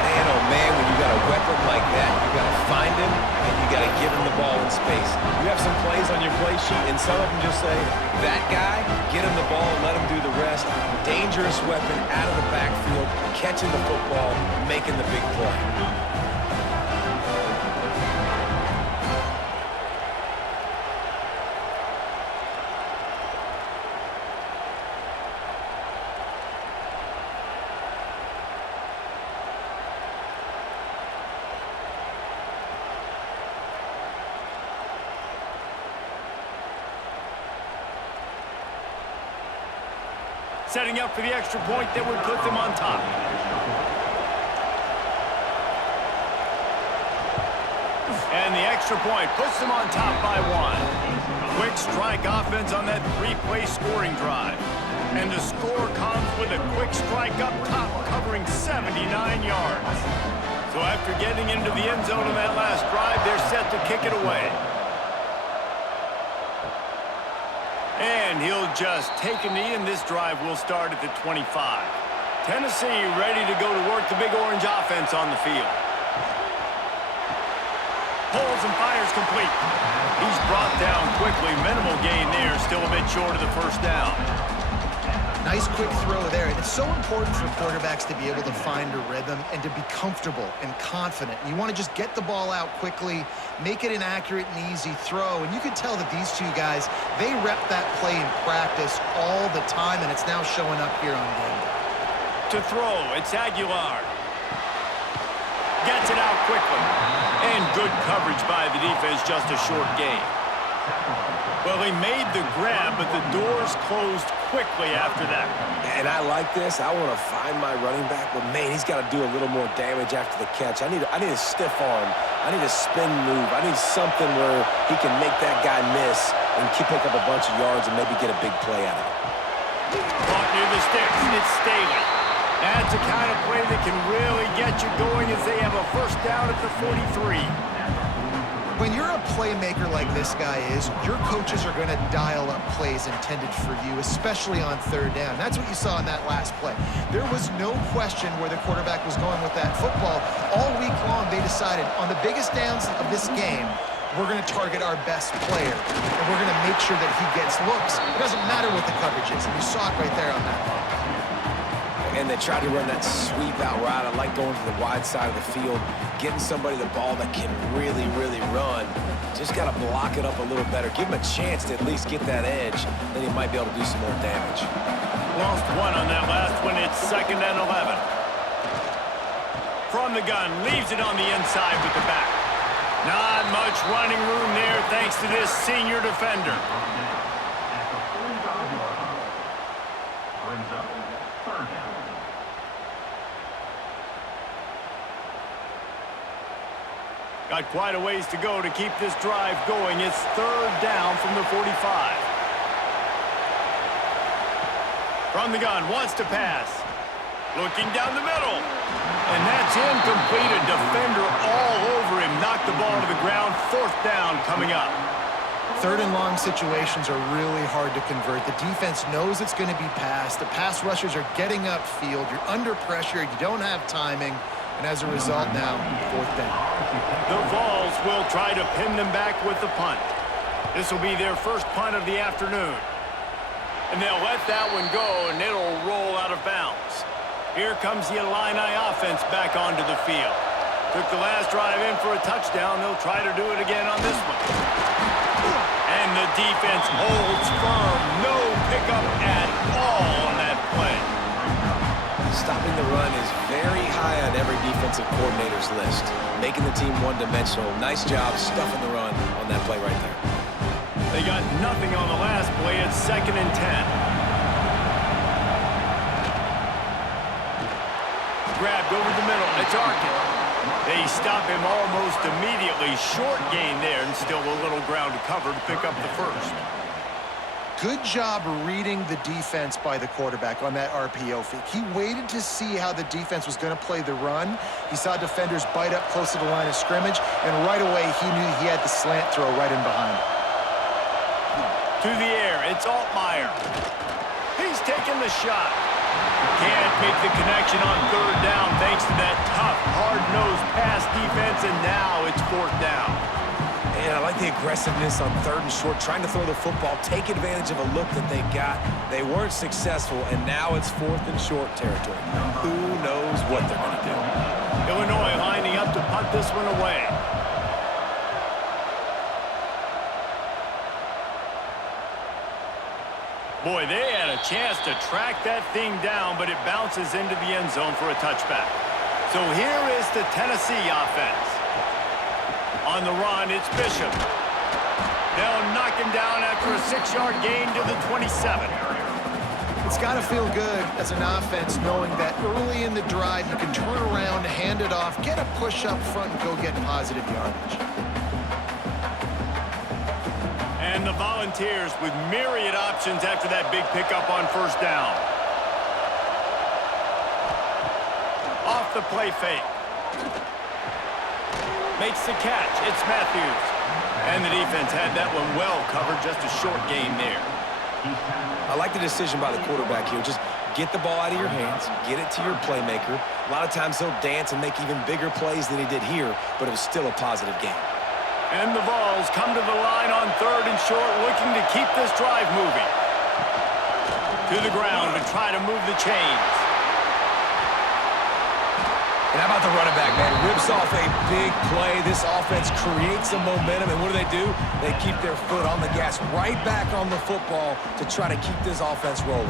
Man, oh man, when you got a weapon like that, you got to find him and you got to give him the ball in space. You have some plays on your play sheet, and some of them just say, that guy, get him the ball and let him do the rest. Dangerous weapon out of the backfield, catching the football, making the big play. setting up for the extra point that would put them on top. And the extra point puts them on top by 1. Quick strike offense on that 3-play scoring drive. And the score comes with a quick strike up top covering 79 yards. So after getting into the end zone on that last drive, they're set to kick it away. And he'll just take a knee, and this drive will start at the 25. Tennessee ready to go to work the Big Orange offense on the field. Pulls and fires complete. He's brought down quickly. Minimal gain there. Still a bit short of the first down. Nice quick throw there. And it's so important for quarterbacks to be able to find a rhythm and to be comfortable and confident. You want to just get the ball out quickly, make it an accurate and easy throw. And you can tell that these two guys, they rep that play in practice all the time, and it's now showing up here on game day. To throw, it's Aguilar. Gets it out quickly. And good coverage by the defense, just a short gain. Well, he made the grab, but the doors closed quickly after that. And I like this. I want to find my running back, but, man, he's got to do a little more damage after the catch. I need a stiff arm. I need a spin move. I need something where he can make that guy miss and pick up a bunch of yards and maybe get a big play out of it. Caught near the sticks. It's Staley. That's the kind of play that can really get you going as they have a first down at the 43. When you're a playmaker like this guy is, your coaches are going to dial up plays intended for you, especially on third down. That's what you saw in that last play. There was no question where the quarterback was going with that football. All week long, they decided on the biggest downs of this game, we're going to target our best player, and we're going to make sure that he gets looks. It doesn't matter what the coverage is, and you saw it right there on that play. And they tried to run that sweep out route. I like going to the wide side of the field, getting somebody the ball that can really, really run. Just got to block it up a little better. Give him a chance to at least get that edge. Then he might be able to do some more damage. Lost one on that last one. It's 2nd and 11. From the gun, leaves it on the inside with the back. Not much running room there thanks to this senior defender. Brings up 3rd down. Got quite a ways to go to keep this drive going. It's 3rd down from the 45. From the gun, wants to pass. Looking down the middle. And that's incomplete. A defender all over him. Knocked the ball to the ground. 4th down coming up. 3rd and long situations are really hard to convert. The defense knows it's going to be passed. The pass rushers are getting upfield. You're under pressure. You don't have timing. And as a result now, 4th down. The Vols will try to pin them back with the punt. This will be their first punt of the afternoon. And they'll let that one go, and it'll roll out of bounds. Here comes the Illini offense back onto the field. Took the last drive in for a touchdown. They'll try to do it again on this one. And the defense holds firm. No pickup at all on that play. Stopping the run is very high on every defensive coordinator's list. Making the team one-dimensional. Nice job stuffing the run on that play right there. They got nothing on the last play. It's 2nd and 10. Grabbed over the middle. It's Arkin. They stop him almost immediately. Short gain there, and still a little ground to cover to pick up the first. Good job reading the defense by the quarterback on that RPO fake. He waited to see how the defense was going to play the run. He saw defenders bite up close to the line of scrimmage, and right away he knew he had the slant throw right in behind. To the air, it's Altmaier. He's taking the shot. Can't make the connection on 3rd down thanks to that tough, hard-nosed pass defense, and now it's 4th down. And I like the aggressiveness on 3rd and short, trying to throw the football, take advantage of a look that they got. They weren't successful, and now it's 4th and short territory. Who knows what they're going to do? Illinois lining up to punt this one away. Boy, they had a chance to track that thing down, but it bounces into the end zone for a touchback. So here is the Tennessee offense. On the run, it's Bishop. They'll knock him down after a 6-yard gain to the 27. It's got to feel good as an offense knowing that early in the drive you can turn around, hand it off, get a push up front, and go get positive yardage. And the Volunteers with myriad options after that big pickup on first down. Off the play fake. Makes the catch. It's Matthews. And the defense had that one well covered. Just a short gain there. I like the decision by the quarterback here. Just get the ball out of your hands, get it to your playmaker. A lot of times he'll dance and make even bigger plays than he did here, but it was still a positive game. And the Vols come to the line on 3rd and short, looking to keep this drive moving. To the ground to try to move the chains. And how about the running back, man? Rips off a big play. This offense creates some momentum, and what do? They keep their foot on the gas, right back on the football to try to keep this offense rolling.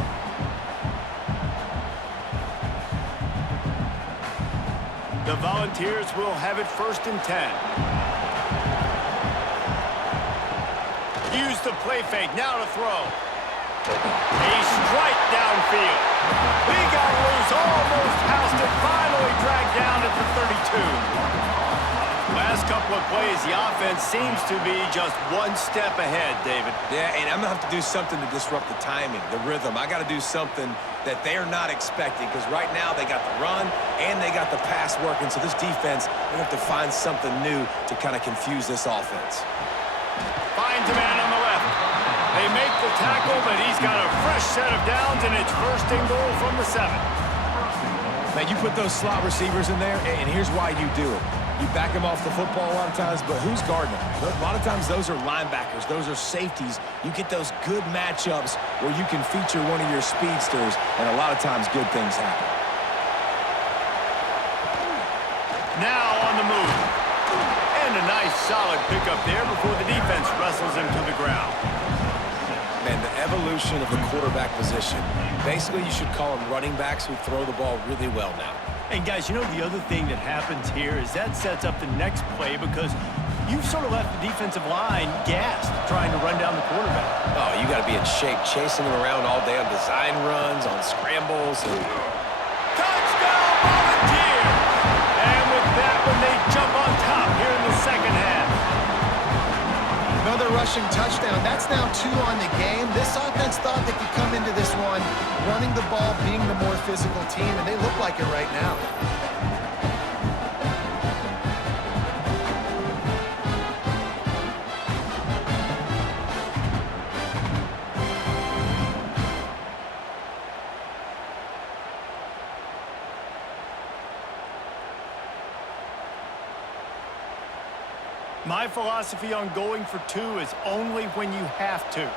The Volunteers will have it 1st and 10. Use the play fake, now to throw. A strike downfield. He got loose, almost housed it, finally dragged down at the 32. Last couple of plays, the offense seems to be just one step ahead, David. Yeah, and I'm going to have to do something to disrupt the timing, the rhythm. I got to do something that they're not expecting, because right now they got the run and they got the pass working, so this defense, they have to find something new to kind of confuse this offense. Finds a man on the left. They make the tackle, but he's got a fresh set of downs, and it's 1st and goal from the 7. Now, you put those slot receivers in there, and here's why you do it. You back them off the football a lot of times, but who's guarding them? A lot of times those are linebackers. Those are safeties. You get those good matchups where you can feature one of your speedsters, and a lot of times good things happen. Now on the move. And a nice solid pickup there before the defense wrestles him to the ground. Man, the evolution of the quarterback position. Basically, you should call them running backs who throw the ball really well now. And guys, you know the other thing that happens here is that sets up the next play because you've sort of left the defensive line gassed trying to run down the quarterback. Oh, you got to be in shape, chasing him around all day on design runs, on scrambles. Touchdown, Volunteers! And with that one, they jump on top here in the second half. Another rushing touchdown. That's now 2 on the game. This offense thought they could come into this one running the ball, being the more physical team, and they look like it right now. My philosophy on going for 2 is only when you have to.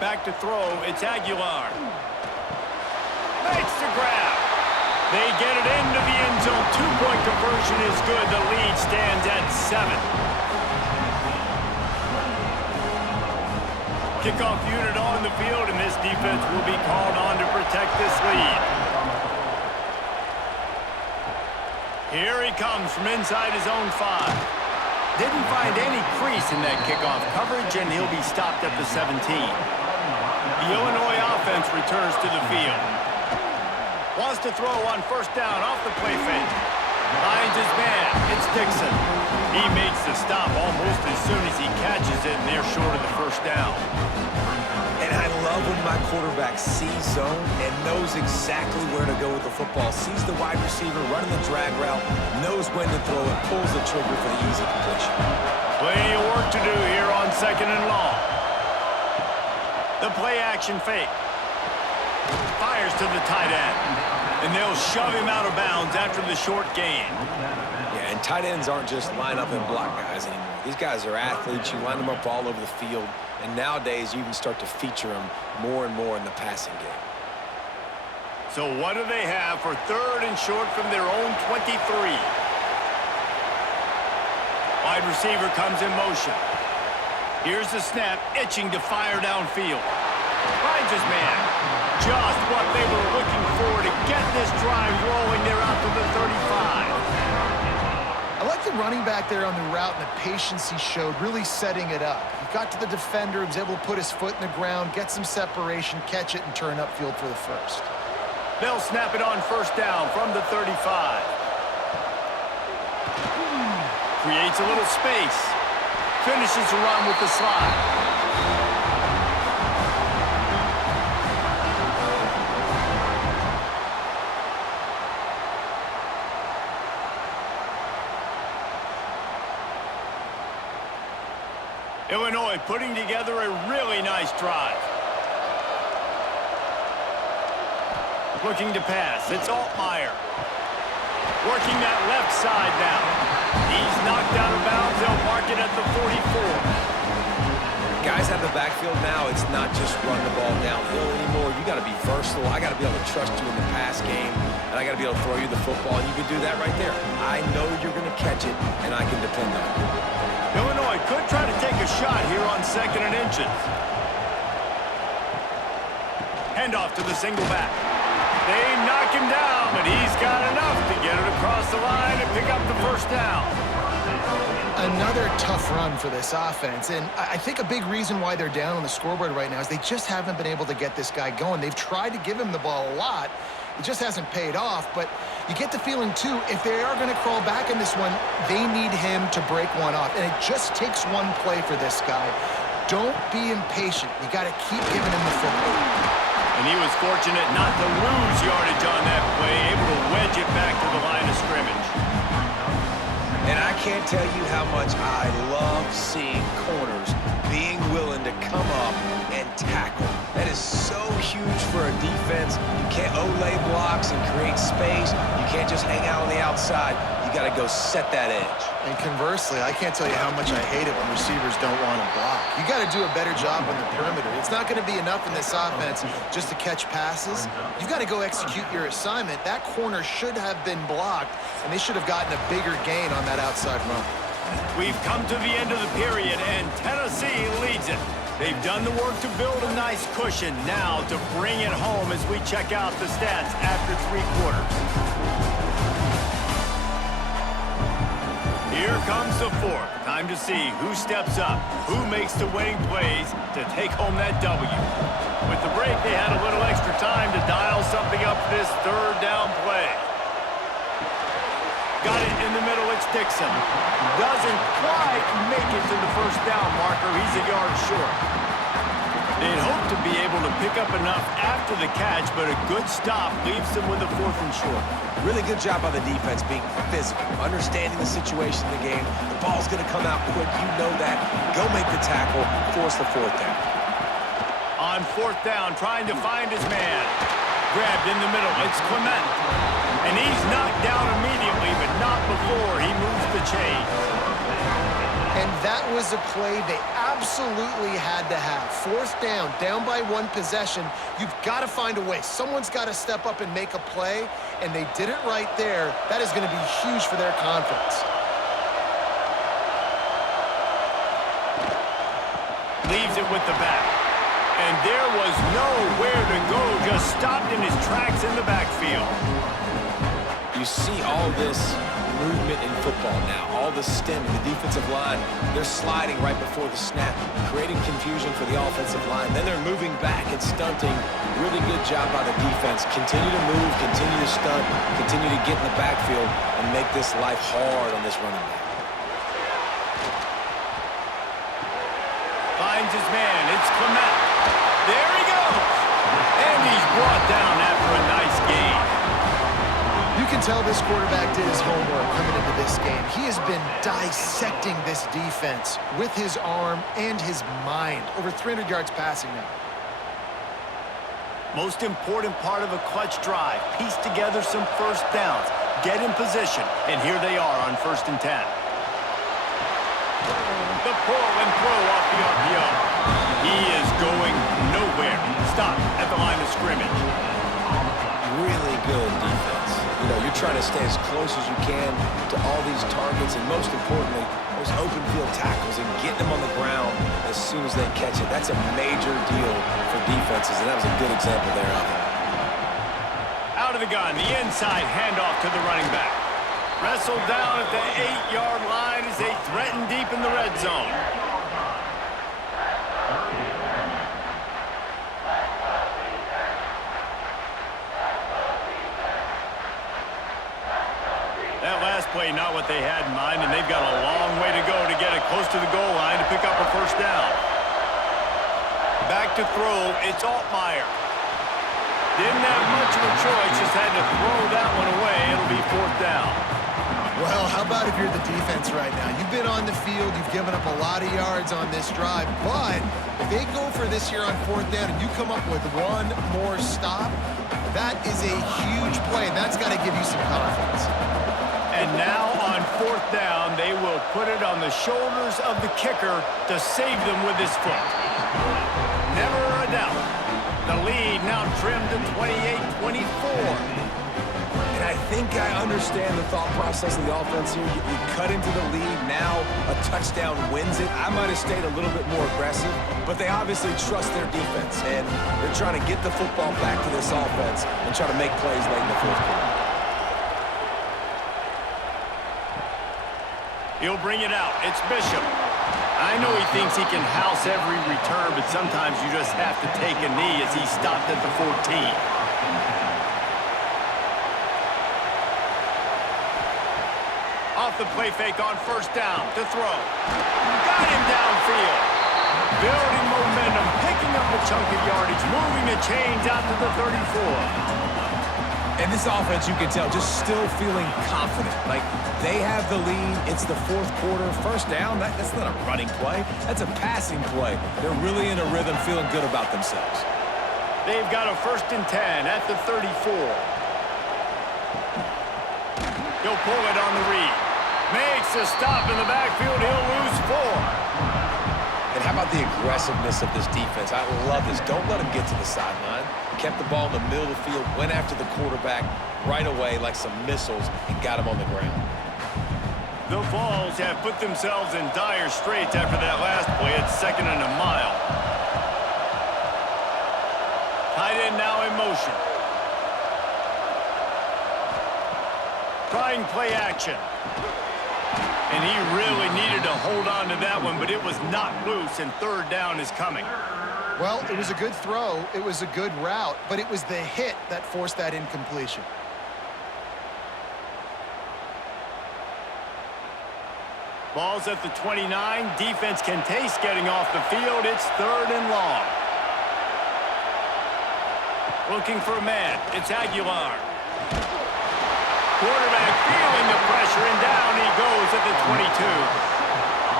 Back to throw, it's Aguilar. Makes the grab. They get it into the end zone. 2-point conversion is good. The lead stands at 7. Kickoff unit on the field, and this defense will be called on to protect this lead. Here he comes from inside his own 5. Didn't find any crease in that kickoff coverage, and he'll be stopped at the 17. The Illinois offense returns to the field. Wants to throw on first down off the play fake. Finds his man. It's Dixon. He makes the stop almost as soon as he catches it, and they're short of the first down. And I love when my quarterback sees zone and knows exactly where to go with the football. Sees the wide receiver running the drag route, knows when to throw it, pulls the trigger for the easy completion. Plenty of work to do here on 2nd and long. The play action fake. Fires to the tight end. And they'll shove him out of bounds after the short gain. Yeah, and tight ends aren't just line up and block guys anymore. These guys are athletes. You line them up all over the field. And nowadays, you even start to feature them more and more in the passing game. So what do they have for 3rd and short from their own 23? Wide receiver comes in motion. Here's the snap, itching to fire downfield. Finds his man. Just what they were looking for to get this drive rolling. They're out to the 35. I like the the running back there on the route and the patience he showed, really setting it up. He got to the defender, he was able to put his foot in the ground, get some separation, catch it, and turn upfield for the first. They'll snap it on first down from the 35. Creates a little space. Finishes the run with the slide. Illinois putting together a really nice drive. Looking to pass. It's Altmaier. Working that left side now. He's knocked out of bounds. They'll mark it at the 44. Guys out of the backfield now, it's not just run the ball downhill anymore. You got to be versatile. I got to be able to trust you in the pass game, and I got to be able to throw you the football, and you can do that right there. I know you're going to catch it, and I can depend on it. Illinois could try to take a shot here on 2nd and inches. Handoff to the single back. They knock him down, but he's got enough to get it across the line and pick up the first down. Another tough run for this offense, and I think a big reason why they're down on the scoreboard right now is they just haven't been able to get this guy going. They've tried to give him the ball a lot. It just hasn't paid off, but you get the feeling, too, if they are going to crawl back in this one, they need him to break one off, and it just takes one play for this guy. Don't be impatient. You got to keep giving him the football. And he was fortunate not to lose yardage on that play, able to wedge it back to the line of scrimmage. And I can't tell you how much I love seeing corners being willing to come up and tackle. That is so huge for a defense. You can't lay blocks and create space. You can't just hang out on the outside. You got to go set that edge. And conversely, I can't tell you how much I hate it when receivers don't want to block. You got to do a better job on the perimeter. It's not going to be enough in this offense just to catch passes. You've got to go execute your assignment. That corner should have been blocked, and they should have gotten a bigger gain on that outside run. We've come to the end of the period, and Tennessee leads it. They've done the work to build a nice cushion. Now to bring it home as we check out the stats after 3 quarters. Here comes the 4th. Time to see who steps up, who makes the winning plays to take home that W. With the break, they had a little extra time to dial something up for this 3rd down play. Got it in the middle, it's Dixon. Doesn't quite make it to the first down marker. He's a yard short. They'd hoped to be able to pick up enough after the catch, but a good stop leaves them with a 4th and short. Really good job by the defense being physical, understanding the situation in the game. The ball's going to come out quick. You know that. Go make the tackle, force the 4th down. On 4th down, trying to find his man. Grabbed in the middle, it's Clement. And he's knocked down immediately, but not before he moves the chains. And that was a play they absolutely had to have. 4th down by 1 possession. You've got to find a way. Someone's got to step up and make a play, and they did it right there. That is going to be huge for their confidence. Leaves it with the back. And there was nowhere to go, just stopped in his tracks in the backfield. You see all this movement in football now, all the stem, the defensive line, they're sliding right before the snap, creating confusion for the offensive line. Then they're moving back and stunting. Really good job by the defense. Continue to move, continue to stunt, continue to get in the backfield and make this life hard on this running back. Finds his man, it's Clement. There he goes! And he's brought down after a nice gain. You can tell this quarterback did his homework coming into this game. He has been dissecting this defense with his arm and his mind. Over 300 yards passing now. Most important part of a clutch drive. Piece together some first downs. Get in position. And here they are on 1st and 10. The pull and throw off the RPO. He is going nowhere. Stop at the line of scrimmage. Really good defense. You know, you're trying to stay as close as you can to all these targets, and most importantly, those open field tackles and getting them on the ground as soon as they catch it. That's a major deal for defenses, and that was a good example there of it. Out of the gun, the inside handoff to the running back. Wrestled down at the 8-yard line as they threaten deep in the red zone. That last play, not what they had in mind, and they've got a long way to go to get it close to the goal line to pick up a first down. Back to throw, it's Altmaier. Didn't have much of a choice, just had to throw that one away. It'll be fourth down. Well, how about if you're the defense right now? You've been on the field, you've given up a lot of yards on this drive, but if they go for this here on fourth down and you come up with one more stop, that is a huge play, and that's got to give you some confidence. And now on fourth down, they will put it on the shoulders of the kicker to save them with his foot. Never a doubt. The lead now trimmed to 28-24. And I think I understand the thought process of the offense here. You cut into the lead, now a touchdown wins it. I might have stayed a little bit more aggressive, but they obviously trust their defense, and they're trying to get the football back to this offense and try to make plays late in the fourth quarter. He'll bring it out. It's Bishop. I know he thinks he can house every return, but sometimes you just have to take a knee as he stopped at the 14. Off the play fake on first down to throw. Got him downfield. Building momentum, picking up a chunk of yardage, moving the chains out to the 34. And this offense, you can tell, just still feeling confident. Like, they have the lead. It's the fourth quarter. First down, that's not a running play. That's a passing play. They're really in a rhythm, feeling good about themselves. They've got a 1st and 10 at the 34. He'll pull it on the read. Makes a stop in the backfield. He'll lose 4. And how about the aggressiveness of this defense? I love this. Don't let them get to the sideline. Kept the ball in the middle of the field, went after the quarterback right away like some missiles and got him on the ground. The Vols have put themselves in dire straits after that last play. It's 2nd and a mile. Tight end now in motion. Trying play action. And he really needed to hold on to that one, but it was not loose, and 3rd down is coming. Well, it was a good throw, it was a good route, but it was the hit that forced that incompletion. Ball's at the 29. Defense can taste getting off the field. It's 3rd and long. Looking for a man. It's Aguilar. Quarterback feeling the pressure, and down he goes at the 22.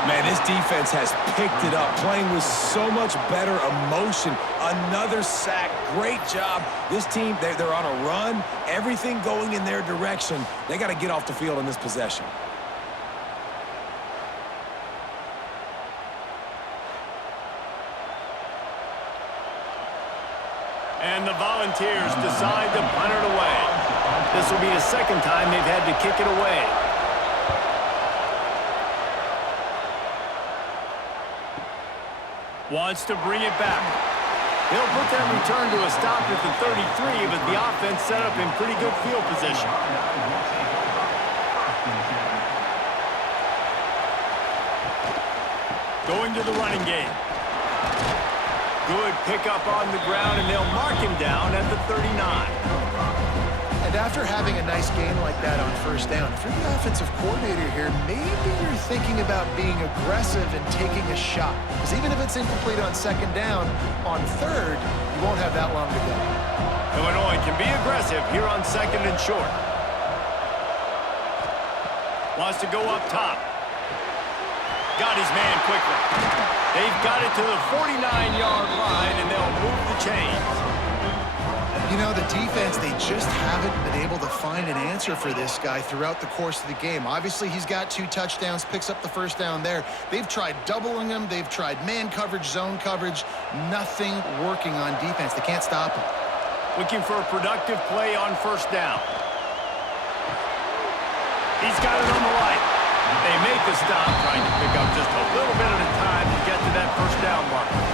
Man, this defense has picked it up, playing with so much better emotion. Another sack. Great job. This team, they're on a run. Everything going in their direction. They got to get off the field on this possession. And the Volunteers decide to punt it away. This will be the 2nd time they've had to kick it away. Wants to bring it back. He'll put that return to a stop at the 33, but the offense set up in pretty good field position. Going to the running game. Good pickup on the ground, and they'll mark him down at the 39. And after having a nice game like that on first down, if you're the offensive coordinator here, maybe you're thinking about being aggressive and taking a shot. Because even if it's incomplete on 2nd down, on 3rd, you won't have that long to go. Illinois can be aggressive here on 2nd and short. Wants to go up top. Got his man quickly. They've got it to the 49-yard line, and they'll move the chains. You know, the defense, they just haven't been able to find an answer for this guy throughout the course of the game. Obviously, he's got 2 touchdowns, picks up the 1st down there. They've tried doubling him. They've tried man coverage, zone coverage. Nothing working on defense. They can't stop him. Looking for a productive play on 1st down. He's got it on the right. They make the stop, trying to pick up just a little bit at a time to get to that 1st down marker.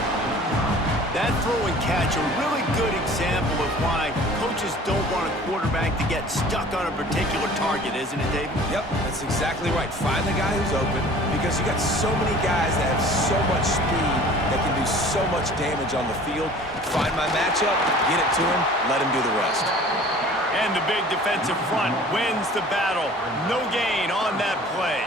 That throw and catch, a really good example of why coaches don't want a quarterback to get stuck on a particular target, isn't it, David? Yep, that's exactly right. Find the guy who's open because you got so many guys that have so much speed that can do so much damage on the field. Find my matchup, get it to him, let him do the rest. And the big defensive front wins the battle. No gain on that play.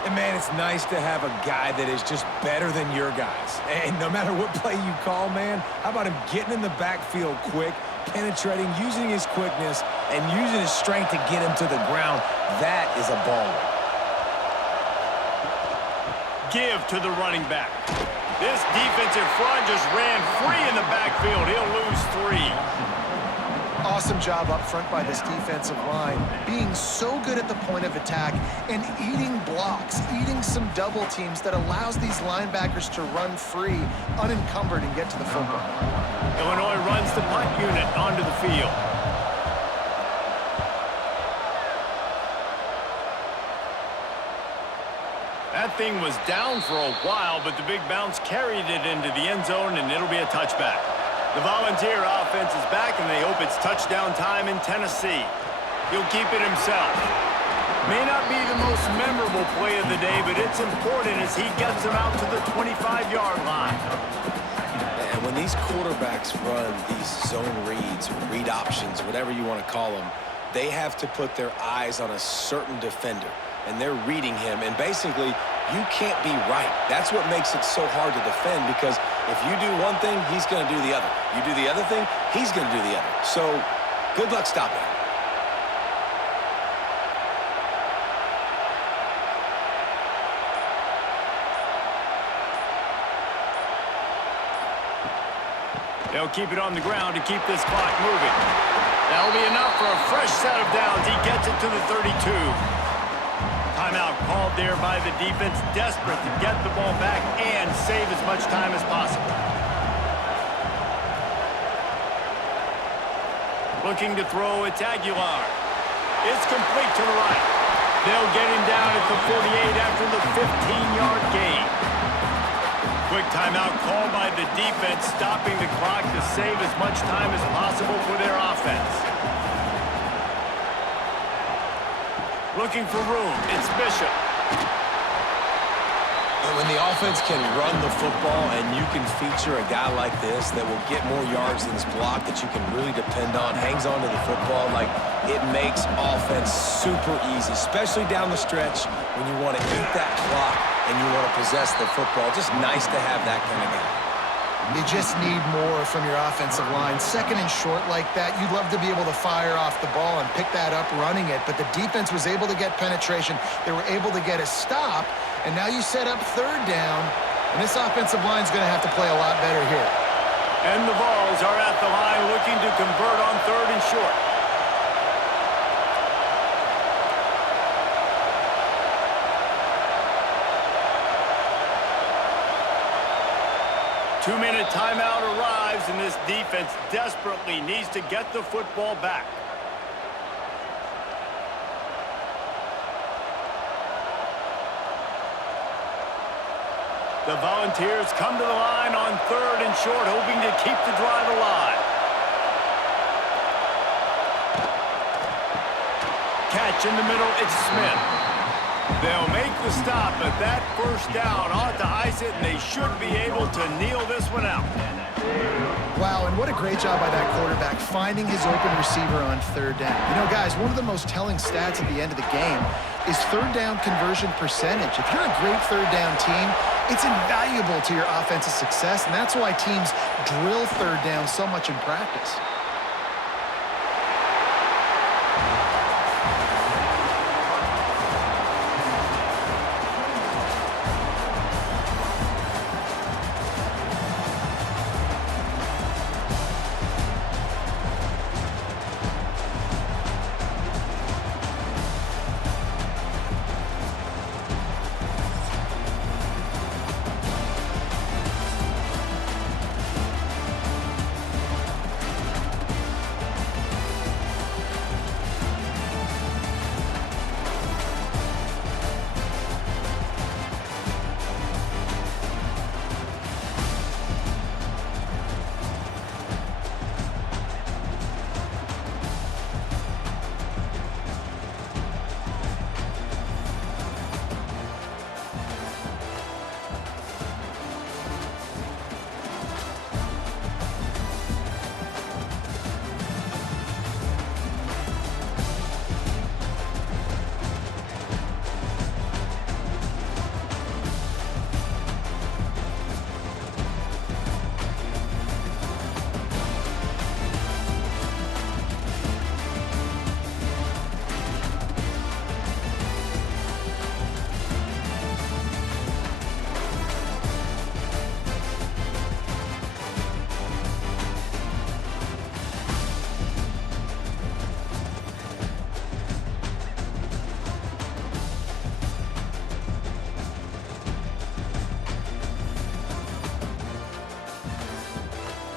And, man, it's nice to have a guy that is just better than your guys. And no matter what play you call, man, how about him getting in the backfield quick, penetrating, using his quickness, and using his strength to get him to the ground? That is a baller. Give to the running back. This defensive front just ran free in the backfield. He'll lose 3. Awesome job up front by this defensive line, being so good at the point of attack and eating blocks, eating some double teams that allows these linebackers to run free, unencumbered, and get to the football. Illinois runs the punt unit onto the field. That thing was down for a while, but the big bounce carried it into the end zone, and it'll be a touchback. The Volunteer offense is back, and they hope it's touchdown time in Tennessee. He'll keep it himself. May not be the most memorable play of the day, but it's important as he gets them out to the 25-yard line. And when these quarterbacks run these zone reads, read options, whatever you want to call them, they have to put their eyes on a certain defender, and they're reading him, and basically you can't be right. That's what makes it so hard to defend, because if you do one thing, he's going to do the other. You do the other thing, he's going to do the other. So good luck stopping him. They'll keep it on the ground to keep this clock moving. That'll be enough for a fresh set of downs. He gets it to the 32. Timeout called there by the defense, desperate to get the ball back and save as much time as possible. Looking to throw, it's Aguilar. It's complete to the right. They'll get him down at the 48 after the 15-yard gain. Quick timeout called by the defense, stopping the clock to save as much time as possible for their offense. Looking for room, it's Bishop. And when the offense can run the football and you can feature a guy like this that will get more yards than his block that you can really depend on, hangs on to the football, like, it makes offense super easy, especially down the stretch when you want to eat that clock and you want to possess the football. Just nice to have that kind of guy. You just need more from your offensive line. Second and short like that, you'd love to be able to fire off the ball and pick that up running it, but the defense was able to get penetration. They were able to get a stop, and now you set up third down, and this offensive line's going to have to play a lot better here. And the Vols are at the line looking to convert on third and short. Two-minute timeout arrives, and this defense desperately needs to get the football back. The Volunteers come to the line on third and short, hoping to keep the drive alive. Catch in the middle, it's Smith. They'll make the stop, but that first down ought to ice it, and they should be able to kneel this one out. Wow, and what a great job by that quarterback, finding his open receiver on third down. You know, guys, one of the most telling stats at the end of the game is third down conversion percentage. If you're a great third down team, it's invaluable to your offensive success, and that's why teams drill third down so much in practice.